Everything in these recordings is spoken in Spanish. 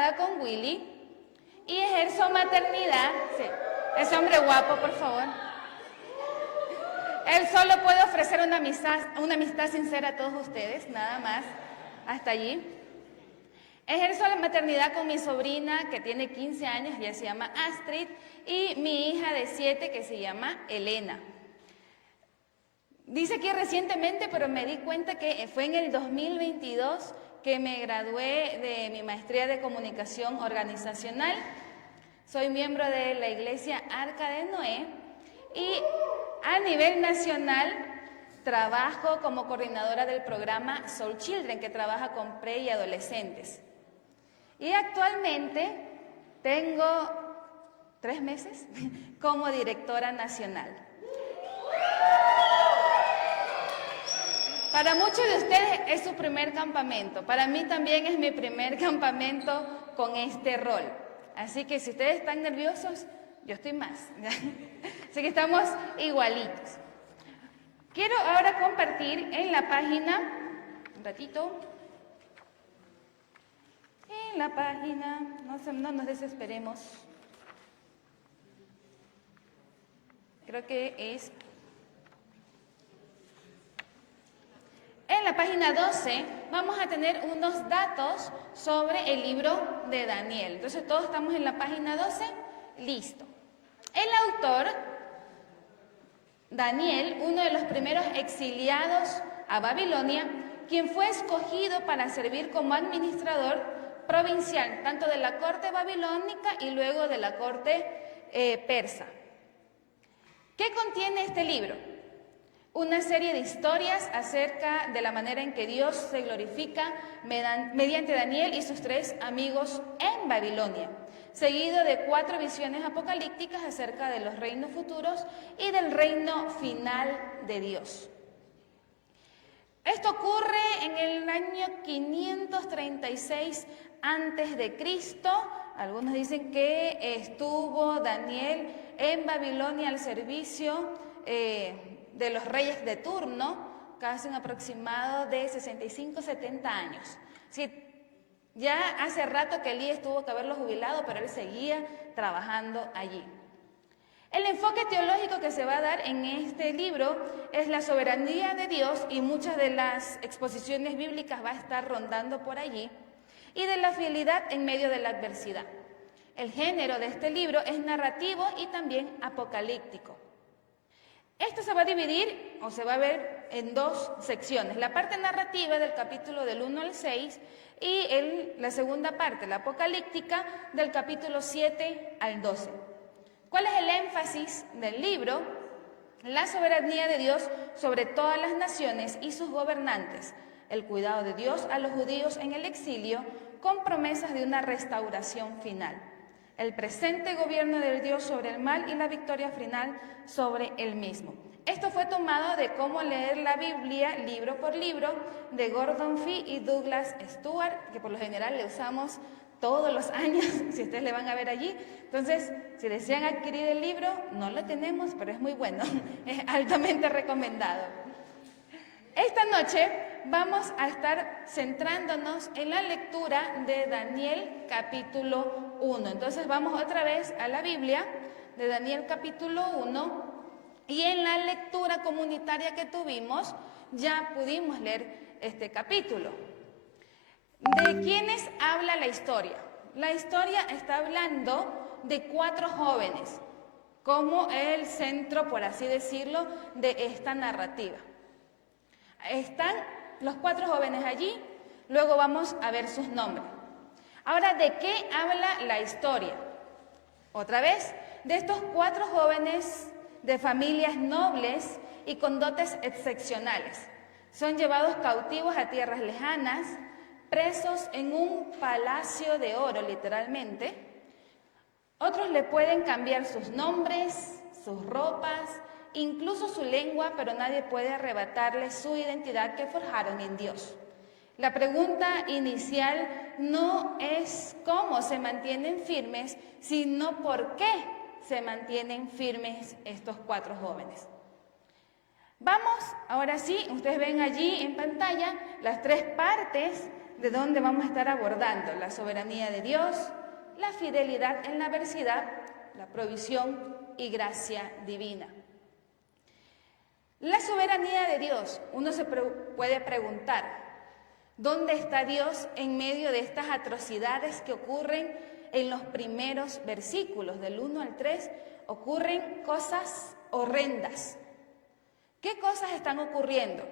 casada con Willy y ejerzo maternidad. Sí, ese hombre guapo, por favor. Él solo puede ofrecer una amistad sincera a todos ustedes, nada más, hasta allí. Ejerzo la maternidad con mi sobrina que tiene 15 años, ella se llama Astrid, y mi hija de 7 que se llama Elena. Dice que recientemente, pero me di cuenta que fue en el 2022 que me gradué de mi maestría de comunicación organizacional. Soy miembro de la Iglesia Arca de Noé y a nivel nacional trabajo como coordinadora del programa Soul Children, que trabaja con pre y adolescentes. Y actualmente tengo 3 meses como directora nacional. Para muchos de ustedes es su primer campamento. Para mí también es mi primer campamento con este rol. Así que si ustedes están nerviosos, yo estoy más. Así que estamos igualitos. Quiero ahora compartir en la página, un ratito, en la página, no nos desesperemos. Creo que es en la página 12 vamos a tener unos datos sobre el libro de Daniel. Entonces todos estamos en la página 12, listo. El autor, Daniel, uno de los primeros exiliados a Babilonia, quien fue escogido para servir como administrador provincial, tanto de la corte babilónica y luego de la corte persa. ¿Qué contiene este libro? Una serie de historias acerca de la manera en que Dios se glorifica mediante Daniel y sus 3 amigos en Babilonia, seguido de 4 visiones apocalípticas acerca de los reinos futuros y del reino final de Dios. Esto ocurre en el año 536 antes de Cristo. Algunos dicen que estuvo Daniel en Babilonia al servicio de los reyes de turno, casi un aproximado de 65-70 años. Sí, ya hace rato que Elías tuvo que haberlo jubilado, pero él seguía trabajando allí. El enfoque teológico que se va a dar en este libro es la soberanía de Dios y muchas de las exposiciones bíblicas va a estar rondando por allí, y de la fidelidad en medio de la adversidad. El género de este libro es narrativo y también apocalíptico. Esto se va a dividir o se va a ver en 2 secciones. La parte narrativa del capítulo del 1 al 6 y la segunda parte, la apocalíptica, del capítulo 7 al 12. ¿Cuál es el énfasis del libro? La soberanía de Dios sobre todas las naciones y sus gobernantes, el cuidado de Dios a los judíos en el exilio con promesas de una restauración final, el presente gobierno de Dios sobre el mal y la victoria final sobre el mismo. Esto fue tomado de Cómo leer la Biblia libro por libro de Gordon Fee y Douglas Stuart, que por lo general le usamos todos los años, si ustedes le van a ver allí. Entonces, si desean adquirir el libro, no lo tenemos, pero es muy bueno, es altamente recomendado. Esta noche vamos a estar centrándonos en la lectura de Daniel capítulo 1. Entonces vamos otra vez a la Biblia de Daniel capítulo 1 y en la lectura comunitaria que tuvimos ya pudimos leer este capítulo. ¿De quiénes habla la historia? La historia está hablando de 4 jóvenes como el centro, por así decirlo, de esta narrativa. Están los 4 jóvenes allí, luego vamos a ver sus nombres. Ahora, ¿de qué habla la historia? Otra vez, de estos 4 jóvenes de familias nobles y con dotes excepcionales. Son llevados cautivos a tierras lejanas, presos en un palacio de oro, literalmente. Otros le pueden cambiar sus nombres, sus ropas, incluso su lengua, pero nadie puede arrebatarle su identidad que forjaron en Dios. La pregunta inicial no es cómo se mantienen firmes, sino por qué se mantienen firmes estos 4 jóvenes. Vamos, ahora sí, ustedes ven allí en pantalla las 3 partes de donde vamos a estar abordando la soberanía de Dios, la fidelidad en la adversidad, la provisión y gracia divina. La soberanía de Dios, uno se puede preguntar, ¿dónde está Dios en medio de estas atrocidades que ocurren en los primeros versículos? Del 1 al 3 ocurren cosas horrendas. ¿Qué cosas están ocurriendo?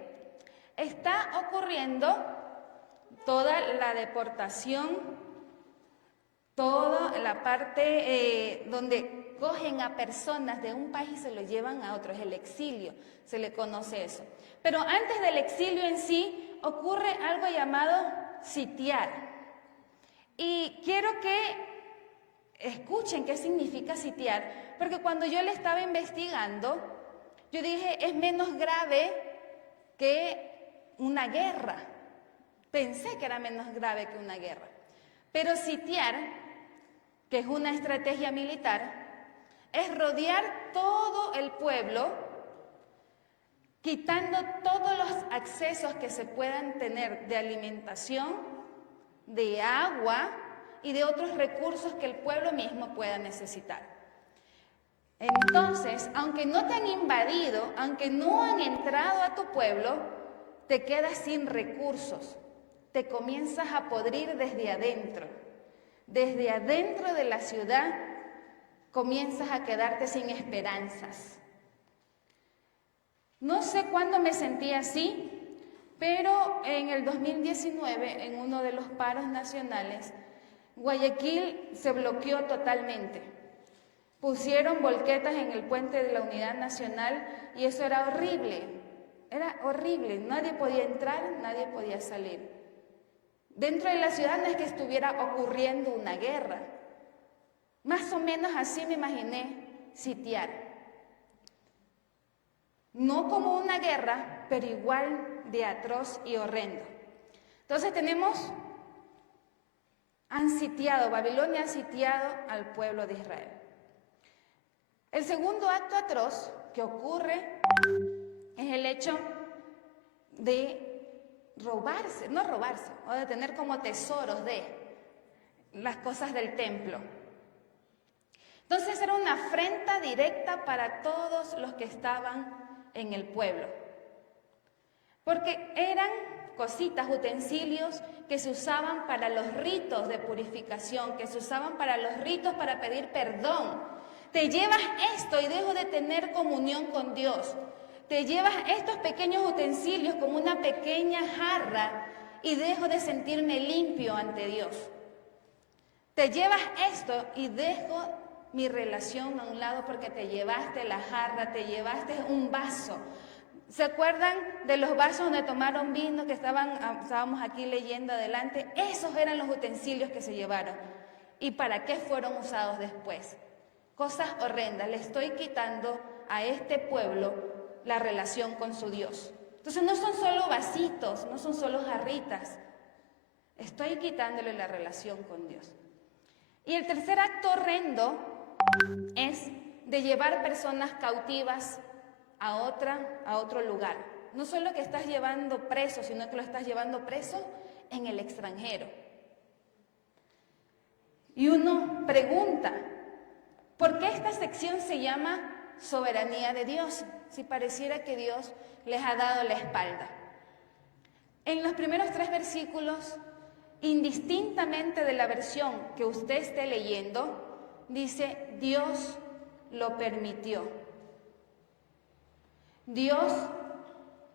Está ocurriendo toda la deportación, toda la parte donde cogen a personas de un país y se lo llevan a otro, es el exilio, se le conoce eso. Pero antes del exilio en sí ocurre algo llamado sitiar. Y quiero que escuchen qué significa sitiar, porque cuando yo le estaba investigando, yo dije, es menos grave que una guerra. Pensé que era menos grave que una guerra. Pero sitiar, que es una estrategia militar, es rodear todo el pueblo, quitando todos los accesos que se puedan tener de alimentación, de agua y de otros recursos que el pueblo mismo pueda necesitar. Entonces, aunque no te han invadido, aunque no han entrado a tu pueblo, te quedas sin recursos, te comienzas a podrir desde adentro. Desde adentro de la ciudad comienzas a quedarte sin esperanzas. No sé cuándo me sentí así, pero en el 2019, en uno de los paros nacionales, Guayaquil se bloqueó totalmente. Pusieron volquetas en el puente de la Unidad Nacional y eso era horrible, nadie podía entrar, nadie podía salir. Dentro de la ciudad no es que estuviera ocurriendo una guerra, más o menos así me imaginé sitiar. No como una guerra, pero igual de atroz y horrendo. Entonces Babilonia ha sitiado al pueblo de Israel. El segundo acto atroz que ocurre es el hecho de o de tener como tesoros de las cosas del templo. Entonces era una afrenta directa para todos los que estaban en el pueblo, porque eran cositas, utensilios que se usaban para los ritos de purificación, que se usaban para los ritos para pedir perdón. Te llevas esto y dejo de tener comunión con Dios. Te llevas estos pequeños utensilios como una pequeña jarra y dejo de sentirme limpio ante Dios. Te llevas esto y dejo mi relación a un lado porque te llevaste la jarra, te llevaste un vaso. ¿Se acuerdan de los vasos donde tomaron vino que estábamos aquí leyendo adelante? Esos eran los utensilios que se llevaron. ¿Y para qué fueron usados después? Cosas horrendas. Le estoy quitando a este pueblo la relación con su Dios. Entonces no son solo vasitos, no son solo jarritas. Estoy quitándole la relación con Dios. Y el tercer acto horrendo es de llevar personas cautivas a otro lugar. No solo que estás llevando preso, sino que lo estás llevando preso en el extranjero. Y uno pregunta, ¿por qué esta sección se llama soberanía de Dios? Si pareciera que Dios les ha dado la espalda. En los primeros 3 versículos, indistintamente de la versión que usted esté leyendo, dice, Dios lo permitió. Dios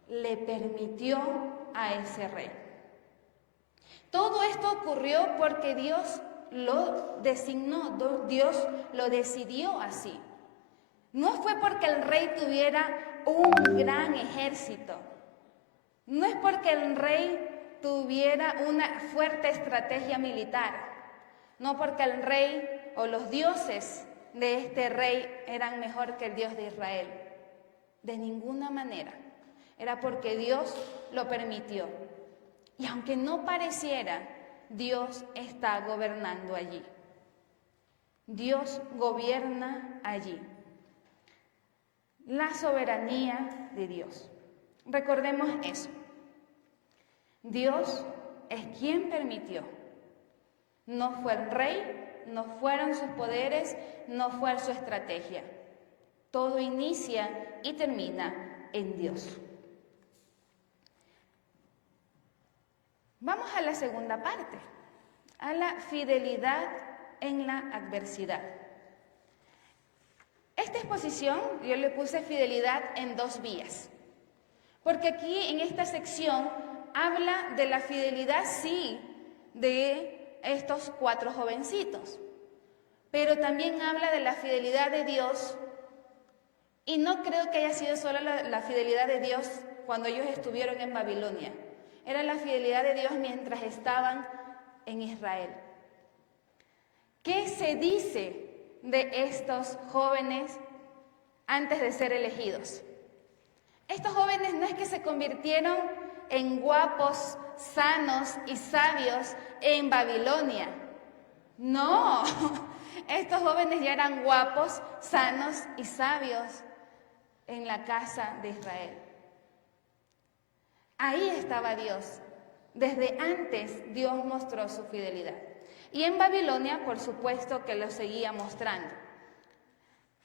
le permitió a ese rey. Todo esto ocurrió porque Dios lo designó, Dios lo decidió así. No fue porque el rey tuviera un gran ejército. No es porque el rey tuviera una fuerte estrategia militar. No porque el rey o los dioses de este rey eran mejor que el Dios de Israel. De ninguna manera. Era porque Dios lo permitió. Y aunque no pareciera, Dios está gobernando allí. Dios gobierna allí. La soberanía de Dios. Recordemos eso. Dios es quien permitió. No fue el rey, no fueron sus poderes, no fue su estrategia. Todo inicia y termina en Dios. Vamos a la segunda parte, a la fidelidad en la adversidad. Esta exposición yo le puse fidelidad en 2 vías, porque aquí en esta sección habla de la fidelidad, sí, de estos 4 jovencitos, pero también habla de la fidelidad de Dios, y no creo que haya sido solo la fidelidad de Dios cuando ellos estuvieron en Babilonia, era la fidelidad de Dios mientras estaban en Israel. ¿Qué se dice de estos jóvenes antes de ser elegidos? Estos jóvenes no es que se convirtieron en guapos, sanos y sabios en Babilonia. No, estos jóvenes ya eran guapos, sanos y sabios en la casa de Israel. Ahí estaba Dios. Desde antes Dios mostró su fidelidad. Y en Babilonia, por supuesto, que lo seguía mostrando.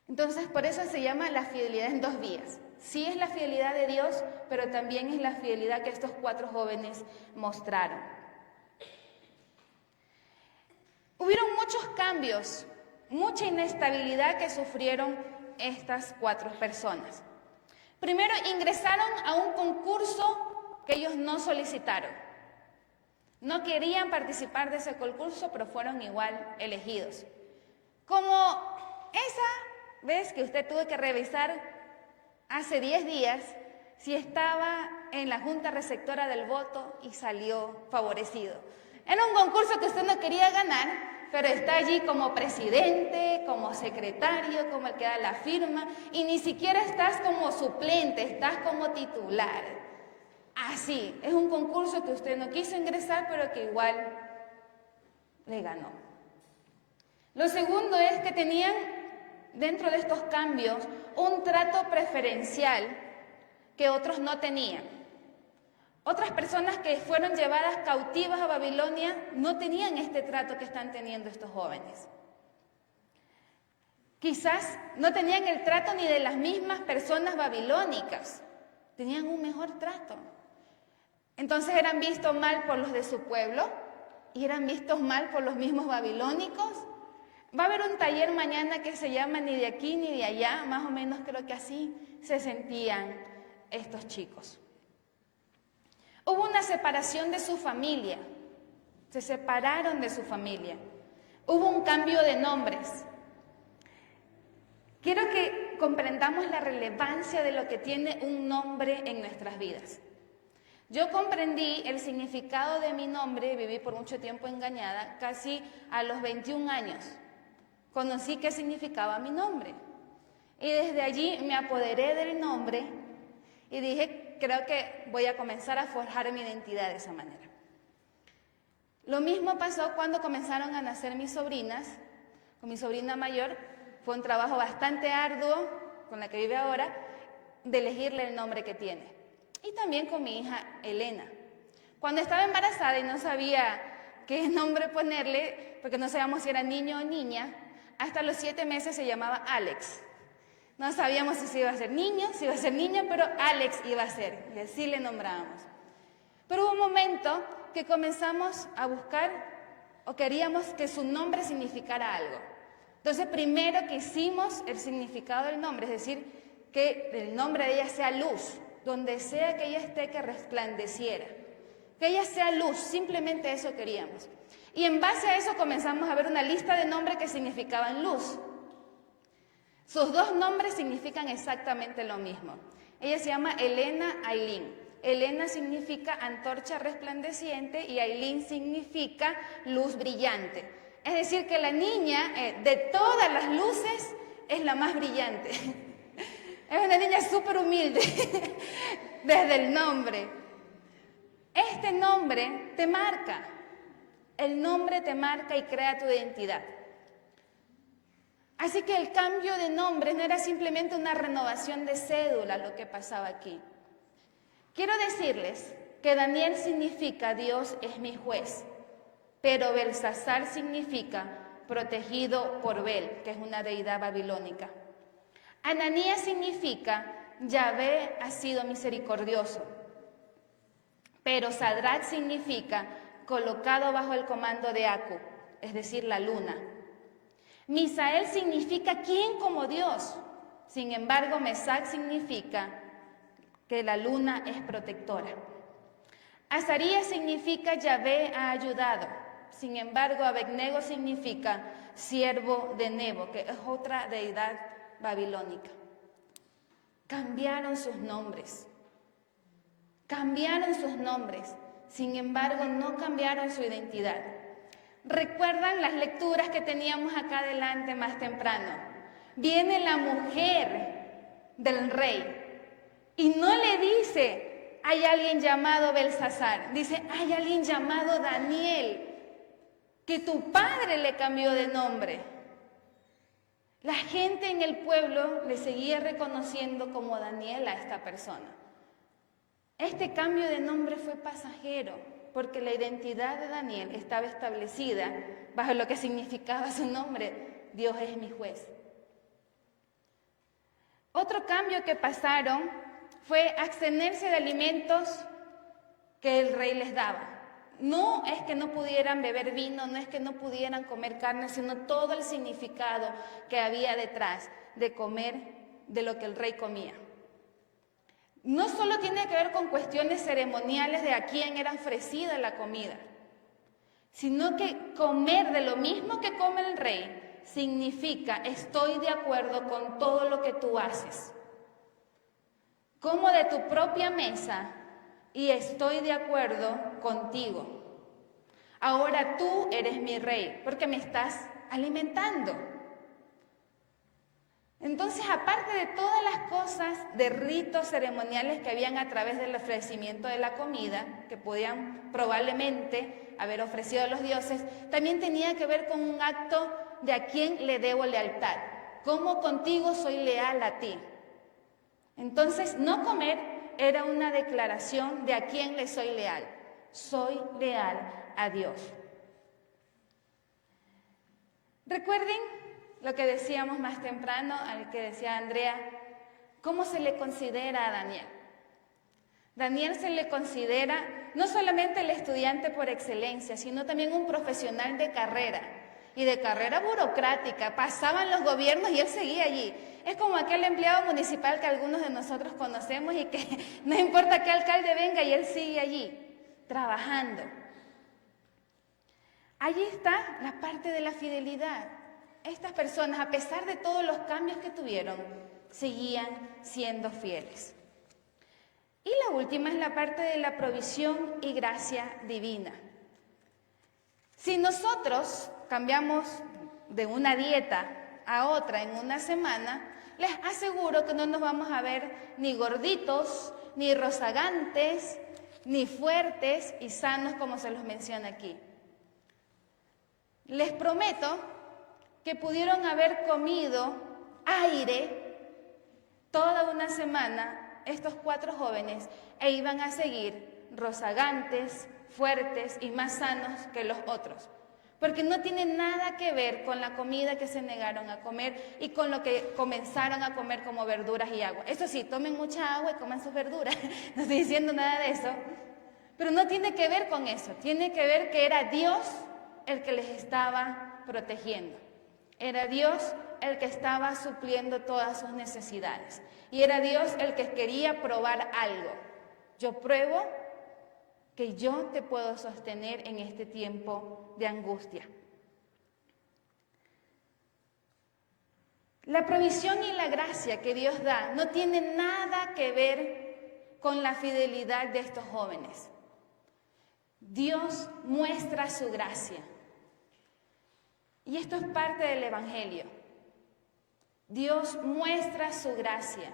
Entonces, por eso se llama la fidelidad en 2 vías. Sí es la fidelidad de Dios, pero también es la fidelidad que estos 4 jóvenes mostraron. Hubieron muchos cambios, mucha inestabilidad que sufrieron estas 4 personas. Primero, ingresaron a un concurso que ellos no solicitaron. No querían participar de ese concurso, pero fueron igual elegidos. Como esa vez que usted tuvo que revisar hace 10 días si estaba en la junta receptora del voto y salió favorecido. Era un concurso que usted no quería ganar, pero está allí como presidente, como secretario, como el que da la firma, y ni siquiera estás como suplente, estás como titular. Así, es un concurso que usted no quiso ingresar, pero que igual le ganó. Lo segundo es que tenían, dentro de estos cambios, un trato preferencial que otros no tenían. Otras personas que fueron llevadas cautivas a Babilonia no tenían este trato que están teniendo estos jóvenes. Quizás no tenían el trato ni de las mismas personas babilónicas, tenían un mejor trato. Entonces eran vistos mal por los de su pueblo y eran vistos mal por los mismos babilónicos. Va a haber un taller mañana que se llama Ni de aquí ni de allá, más o menos creo que así se sentían estos chicos. Hubo una separación de su familia, se separaron de su familia. Hubo un cambio de nombres. Quiero que comprendamos la relevancia de lo que tiene un nombre en nuestras vidas. Yo comprendí el significado de mi nombre, viví por mucho tiempo engañada, casi a los 21 años. Conocí qué significaba mi nombre. Y desde allí me apoderé del nombre y dije, creo que voy a comenzar a forjar mi identidad de esa manera. Lo mismo pasó cuando comenzaron a nacer mis sobrinas. Con mi sobrina mayor fue un trabajo bastante arduo, con la que vive ahora, de elegirle el nombre que tiene. Y también con mi hija Elena. Cuando estaba embarazada y no sabía qué nombre ponerle, porque no sabíamos si era niño o niña, hasta los 7 meses se llamaba Alex. No sabíamos si se iba a ser niño, si iba a ser niña, pero Alex iba a ser, y así le nombrábamos. Pero hubo un momento que comenzamos a buscar, o queríamos que su nombre significara algo. Entonces, primero que hicimos el significado del nombre, es decir, que el nombre de ella sea luz, donde sea que ella esté, que resplandeciera. Que ella sea luz, simplemente eso queríamos. Y en base a eso comenzamos a ver una lista de nombres que significaban luz. Sus 2 nombres significan exactamente lo mismo. Ella se llama Elena Ailín. Elena significa antorcha resplandeciente y Ailín significa luz brillante. Es decir, que la niña, de todas las luces, es la más brillante. Es una niña súper humilde, desde el nombre. Este nombre te marca. El nombre te marca y crea tu identidad. Así que el cambio de nombre no era simplemente una renovación de cédula lo que pasaba aquí. Quiero decirles que Daniel significa Dios es mi juez, pero Belsasar significa protegido por Bel, que es una deidad babilónica. Ananías significa Yahvé ha sido misericordioso, pero Sadrach significa colocado bajo el comando de Aku, es decir, la luna. Misael significa ¿quién como Dios? Sin embargo, Mesac significa que la luna es protectora. Azarías significa Yahvé ha ayudado. Sin embargo, Abednego significa siervo de Nebo, que es otra deidad babilónica. Cambiaron sus nombres. Cambiaron sus nombres. Sin embargo, no cambiaron su identidad. ¿Recuerdan las lecturas que teníamos acá adelante más temprano? Viene la mujer del rey y no le dice, hay alguien llamado Belsasar. Dice, hay alguien llamado Daniel, que tu padre le cambió de nombre. La gente en el pueblo le seguía reconociendo como Daniel a esta persona. Este cambio de nombre fue pasajero, porque la identidad de Daniel estaba establecida bajo lo que significaba su nombre, Dios es mi juez. Otro cambio que pasaron fue abstenerse de alimentos que el rey les daba. No es que no pudieran beber vino, no es que no pudieran comer carne, sino todo el significado que había detrás de comer de lo que el rey comía. No solo tiene que ver con cuestiones ceremoniales de a quién era ofrecida la comida, sino que comer de lo mismo que come el rey significa estoy de acuerdo con todo lo que tú haces. Como de tu propia mesa y estoy de acuerdo contigo. Ahora tú eres mi rey porque me estás alimentando. Entonces, aparte de todas las cosas de ritos ceremoniales que habían a través del ofrecimiento de la comida, que podían probablemente haber ofrecido a los dioses, también tenía que ver con un acto de a quién le debo lealtad. Cómo contigo soy leal a ti. Entonces, no comer era una declaración de a quién le soy leal. Soy leal a Dios. Recuerden lo que decíamos más temprano, al que decía Andrea, ¿cómo se le considera a Daniel? Daniel se le considera no solamente el estudiante por excelencia, sino también un profesional de carrera, y de carrera burocrática. Pasaban los gobiernos y él seguía allí. Es como aquel empleado municipal que algunos de nosotros conocemos y que no importa qué alcalde venga y él sigue allí, trabajando. Allí está la parte de la fidelidad. Estas personas, a pesar de todos los cambios que tuvieron, seguían siendo fieles. Y la última es la parte de la provisión y gracia divina. Si nosotros cambiamos de una dieta a otra en una semana, les aseguro que no nos vamos a ver ni gorditos, ni rozagantes, ni fuertes y sanos como se los menciona aquí. Les prometo que pudieron haber comido aire toda una semana estos 4 jóvenes e iban a seguir rozagantes, fuertes y más sanos que los otros, porque no tiene nada que ver con la comida que se negaron a comer y con lo que comenzaron a comer como verduras y agua. Eso sí, tomen mucha agua y coman sus verduras, no estoy diciendo nada de eso, pero no tiene que ver con eso, tiene que ver que era Dios el que les estaba protegiendo. Era Dios el que estaba supliendo todas sus necesidades. Y era Dios el que quería probar algo. Yo pruebo que yo te puedo sostener en este tiempo de angustia. La provisión y la gracia que Dios da no tiene nada que ver con la fidelidad de estos jóvenes. Dios muestra su gracia. Y esto es parte del Evangelio. Dios muestra su gracia.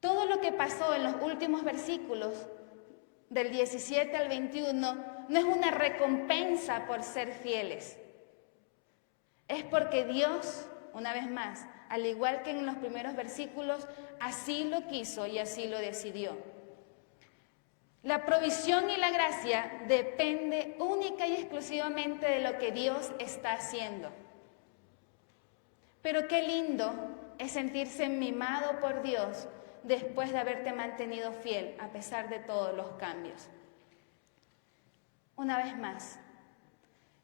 Todo lo que pasó en los últimos versículos, del 17 al 21, no es una recompensa por ser fieles. Es porque Dios, una vez más, al igual que en los primeros versículos, así lo quiso y así lo decidió. La provisión y la gracia depende única y exclusivamente de lo que Dios está haciendo. Pero qué lindo es sentirse mimado por Dios después de haberte mantenido fiel a pesar de todos los cambios. Una vez más,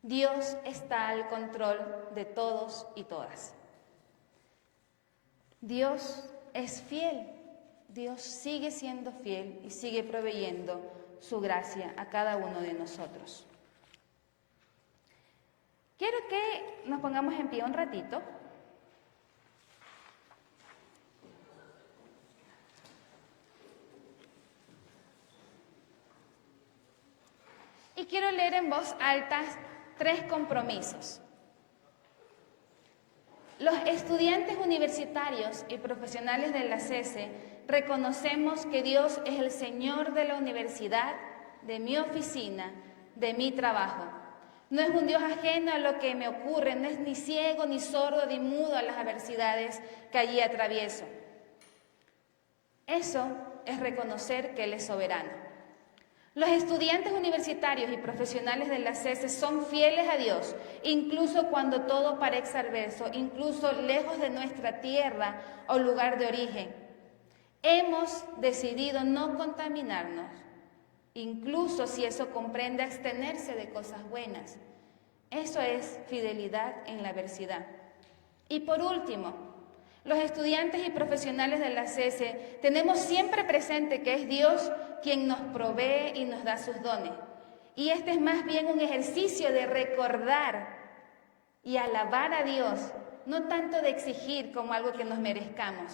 Dios está al control de todos y todas. Dios es fiel. Dios sigue siendo fiel y sigue proveyendo su gracia a cada uno de nosotros. Quiero que nos pongamos en pie un ratito. Y quiero leer en voz alta 3 compromisos. Los estudiantes universitarios y profesionales de la CESE reconocemos que Dios es el Señor de la universidad, de mi oficina, de mi trabajo. No es un Dios ajeno a lo que me ocurre, no es ni ciego, ni sordo, ni mudo a las adversidades que allí atravieso. Eso es reconocer que Él es soberano. Los estudiantes universitarios y profesionales de la CESE son fieles a Dios, incluso cuando todo parece adverso, incluso lejos de nuestra tierra o lugar de origen. Hemos decidido no contaminarnos, incluso si eso comprende abstenerse de cosas buenas. Eso es fidelidad en la adversidad. Y por último, los estudiantes y profesionales de la CESE tenemos siempre presente que es Dios quien nos provee y nos da sus dones. Y este es más bien un ejercicio de recordar y alabar a Dios, no tanto de exigir como algo que nos merezcamos.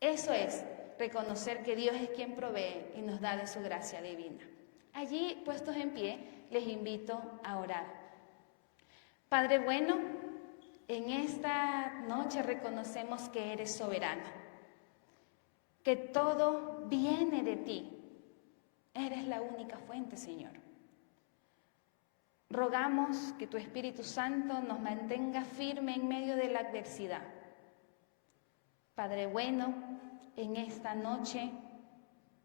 Eso es reconocer que Dios es quien provee y nos da de su gracia divina. Allí, puestos en pie, les invito a orar. Padre bueno, en esta noche reconocemos que eres soberano, que todo viene de ti. Eres la única fuente, Señor. Rogamos que tu Espíritu Santo nos mantenga firme en medio de la adversidad. Padre bueno, en esta noche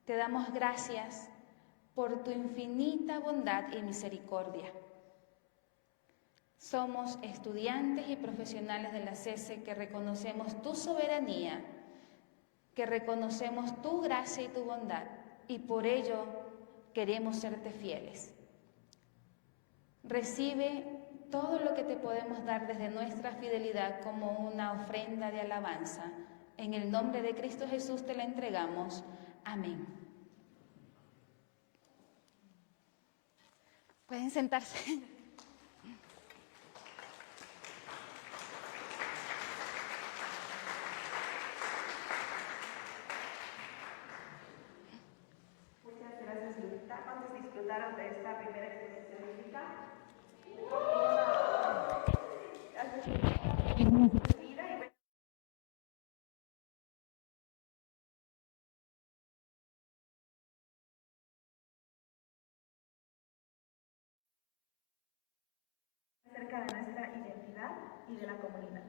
te damos gracias por tu infinita bondad y misericordia. Somos estudiantes y profesionales de la CESE que reconocemos tu soberanía, que reconocemos tu gracia y tu bondad, y por ello queremos serte fieles. Recibe todo lo que te podemos dar desde nuestra fidelidad como una ofrenda de alabanza. En el nombre de Cristo Jesús te la entregamos. Amén. Pueden sentarse. ¿Cuántos disfrutaron de esta primera exposición bíblica? Acerca de nuestra identidad y de la comunidad.